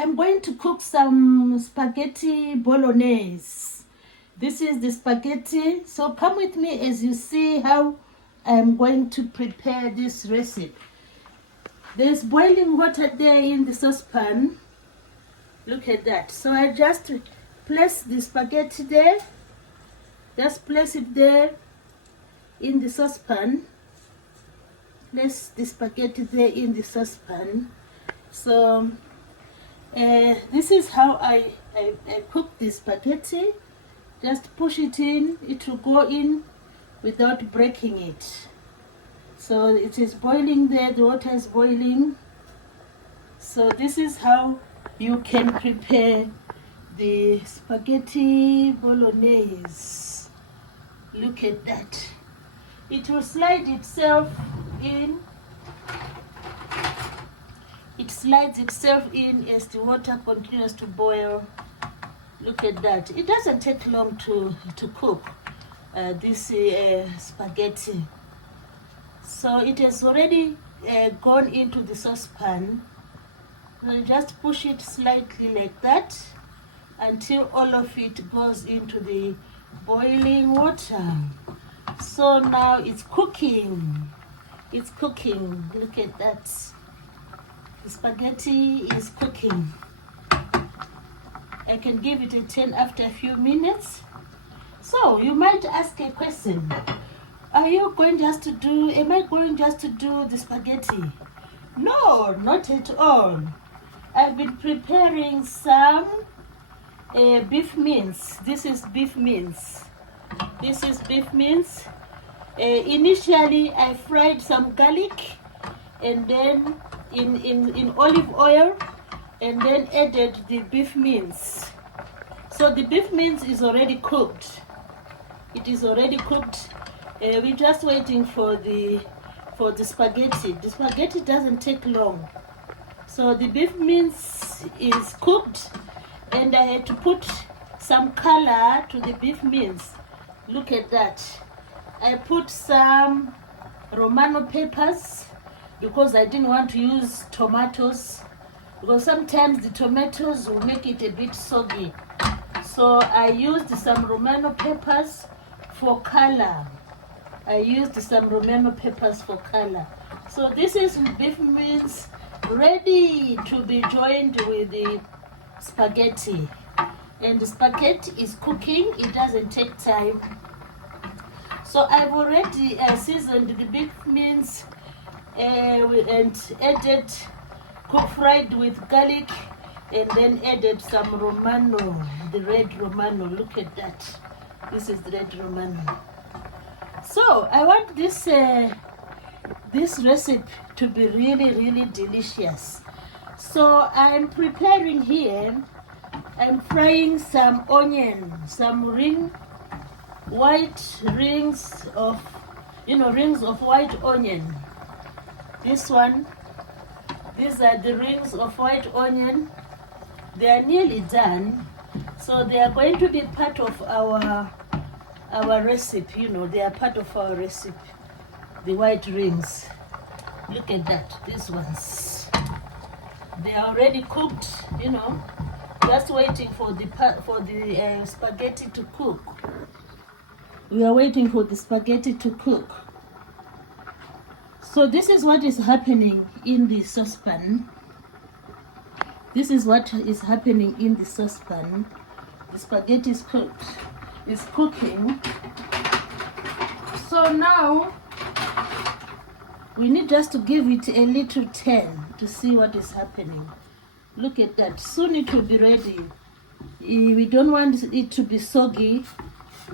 I'm going to cook some spaghetti bolognese. This is the spaghetti. So come with me as you see how I'm going to prepare this recipe. There's boiling water there in the saucepan. Look at that. So I just place the spaghetti there. Just place it there in the saucepan. Place the spaghetti there in the saucepan. So this is how I cook the spaghetti. Just push it in. It will go in without breaking it. So it is boiling there. The water is boiling. So this is how you can prepare the spaghetti bolognese. Look at that. It will slide itself in. It slides itself in as the water continues to boil. Look at that. It doesn't take long to cook this spaghetti. So it has already gone into the saucepan. Now just push it slightly like that until all of it goes into the boiling water. So now it's cooking. It's cooking. Look at that. The spaghetti is cooking. I can give it a 10 after a few minutes. So you might ask a question. Am I going just to do the spaghetti? No, not at all. I've been preparing some beef mince. This is beef mince. This is beef mince. Initially, I fried some garlic and then in olive oil and then added the beef mince. So the beef mince is already cooked. It is already cooked. We're just waiting for the spaghetti. The spaghetti doesn't take long. So the beef mince is cooked and I had to put some color to the beef mince. Look at that. I put some Romano peppers because I didn't want to use tomatoes, because sometimes the tomatoes will make it a bit soggy. So I used some Romano peppers for color. So this is beef mince ready to be joined with the spaghetti. And the spaghetti is cooking. It doesn't take time. So I've already seasoned the beef mince and added, fried with garlic, and then added some Romano, the red Romano. Look at that. This is the red Romano. So I want this recipe to be really, really delicious. So I'm preparing here. I'm frying some onion, some rings of white onion. This one. These are the rings of white onion. They are nearly done. So they are going to be part of our recipe. They are part of our recipe. The white rings. Look at that. These ones. They are already cooked. Just waiting for the spaghetti to cook. We are waiting for the spaghetti to cook. So this is what is happening in the saucepan. This is what is happening in the saucepan. The spaghetti is cooked. It's cooking. So now we need just to give it a little turn to see what is happening. Look at that. Soon it will be ready. We don't want it to be soggy.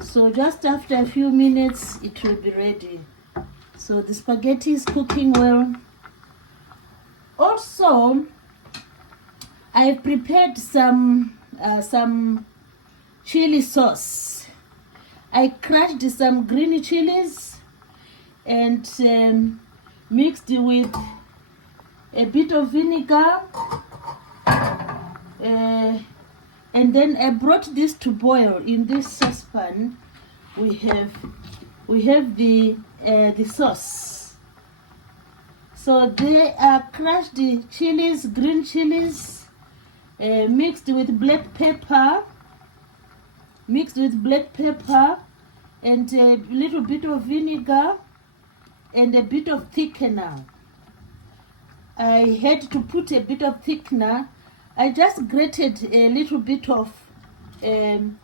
So just after a few minutes it will be ready. So the spaghetti is cooking well. Also, I've prepared some chili sauce. I crushed some green chilies and mixed with a bit of vinegar. And then I brought this to boil in this saucepan. We have the sauce. So they are crushed chilies, green chilies, mixed with black pepper, and a little bit of vinegar and a bit of thickener. I had to put a bit of thickener. I just grated a little bit of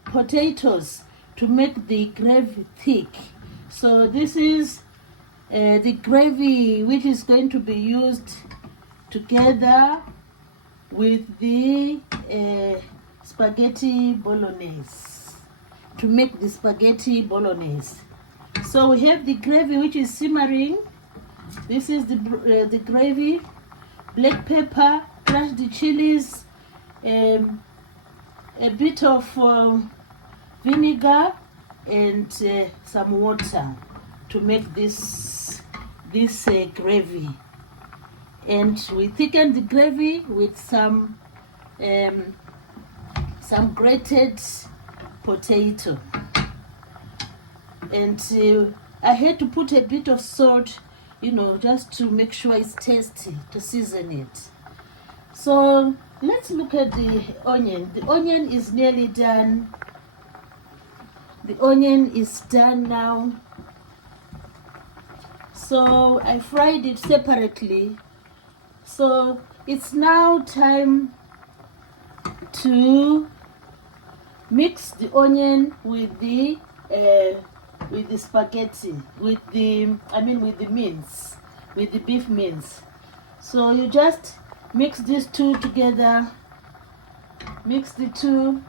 potatoes to make the gravy thick. So this is the gravy which is going to be used together with the spaghetti bolognese, to make the spaghetti bolognese. So we have the gravy which is simmering. This is the gravy, black pepper, crushed chilies, a bit of vinegar, and some water to make this gravy. And we thicken the gravy with some grated potato. And I had to put a bit of salt, just to make sure it's tasty, to season it. So let's look at the onion. The onion is nearly done. The onion is done now. So I fried it separately. So it's now time to mix the onion with the spaghetti, with the mince, with the beef mince. So you just mix these two together. Mix the two.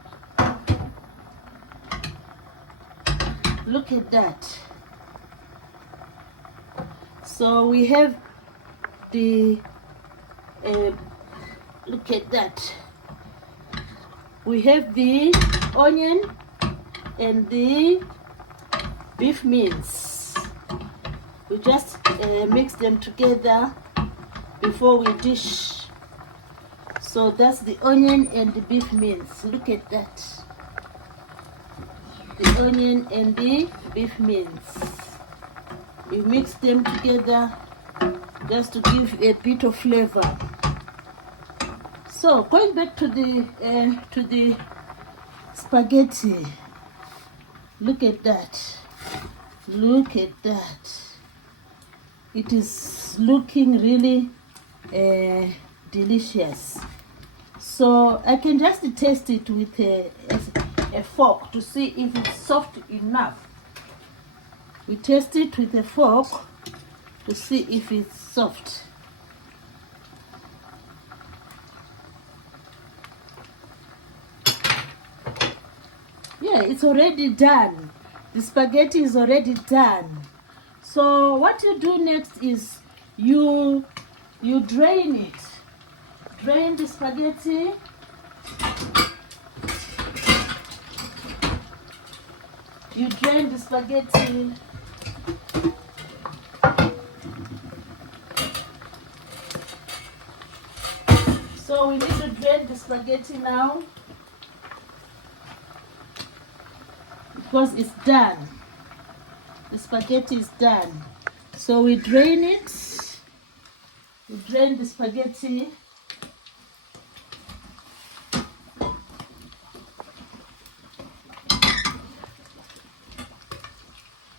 Look at that. So we have the look at that. We have the onion and the beef mince. We just mix them together before we dish. So that's the onion and the beef mince. Look at that. The onion and the beef mince. We mix them together just to give a bit of flavor. So going back to the spaghetti. Look at that. Look at that. It is looking really delicious. So I can just taste it with a fork to see if it's soft enough. We taste it with a fork to see if it's soft. Yeah, it's already done. The spaghetti is already done. So what you do next is you drain it. Drain the spaghetti. You drain the spaghetti. So we need to drain the spaghetti now, because it's done. The spaghetti is done. So we drain it. We drain the spaghetti.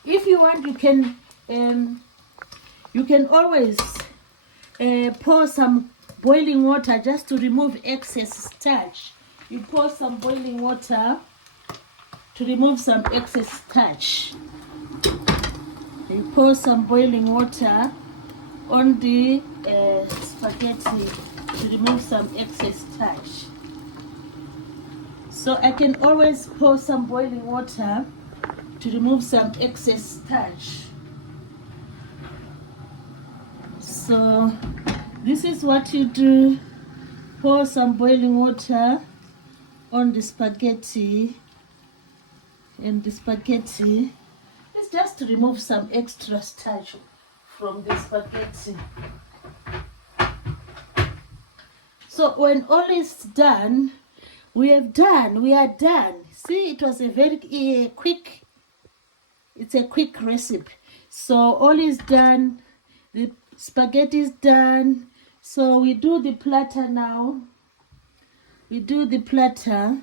If you want, you can always pour some boiling water just to remove excess starch. You pour some boiling water to remove some excess starch. You pour some boiling water on the spaghetti to remove some excess starch. So I can always pour some boiling water to remove some excess starch. So this is what you do. Pour some boiling water on the spaghetti, and the spaghetti is just to remove some extra starch from the spaghetti. So when all is done, we are done. See, it was a very quick, it's a quick recipe. So all is done, the spaghetti is done. So we do the platter now. we do the platter.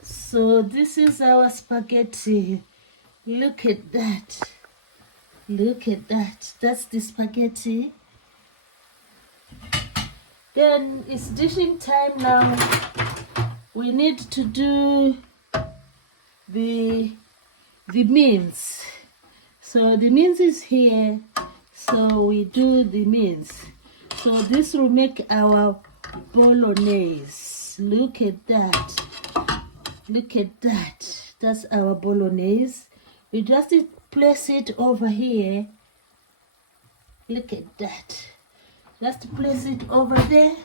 So this is our spaghetti. Look at that. Look at that. That's the spaghetti. Then it's dishing time now. We need to do the mince. So the mince is here. So we do the mince. So this will make our bolognaise. Look at that. Look at that. That's our bolognaise. We just place it over here. Look at that. Just place it over there.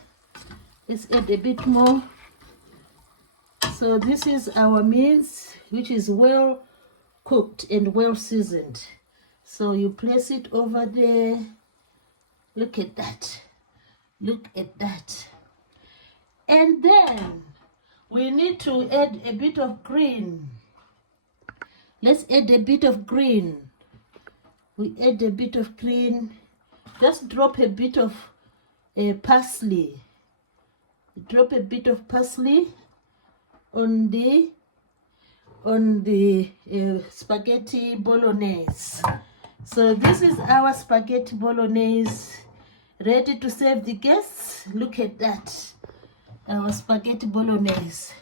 Let's add a bit more. So this is our mince, which is well cooked and well seasoned. So you place it over there. Look at that. Look at that. And then we need to add a bit of green. Let's add a bit of green. We add a bit of green. Just drop a bit of parsley. Drop a bit of parsley on the spaghetti bolognese. So this is our spaghetti bolognese, ready to serve the guests. Look at that, our spaghetti bolognese.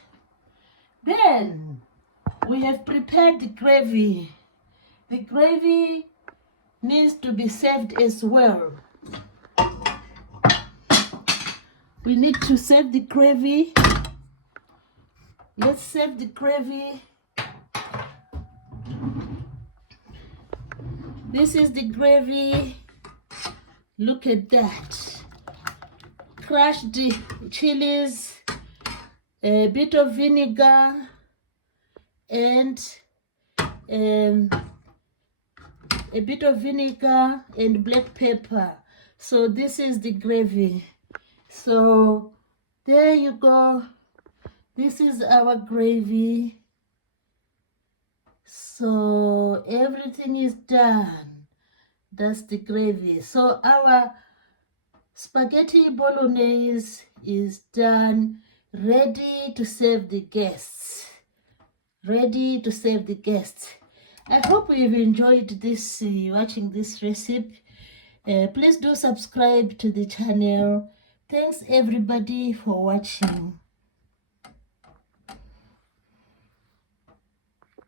Then we have prepared the gravy. The gravy needs to be served as well. We need to serve the gravy. Let's serve the gravy. This is the gravy. Look at that. Crushed the chilies, a bit of vinegar, and a bit of vinegar and black pepper. So this is the gravy. So there you go. This is our gravy. So everything is done. That's the gravy. So our spaghetti bolognese is done, ready to serve the guests. Ready to serve the guests. I hope you've enjoyed this, watching this recipe. Please do subscribe to the channel. Thanks everybody for watching.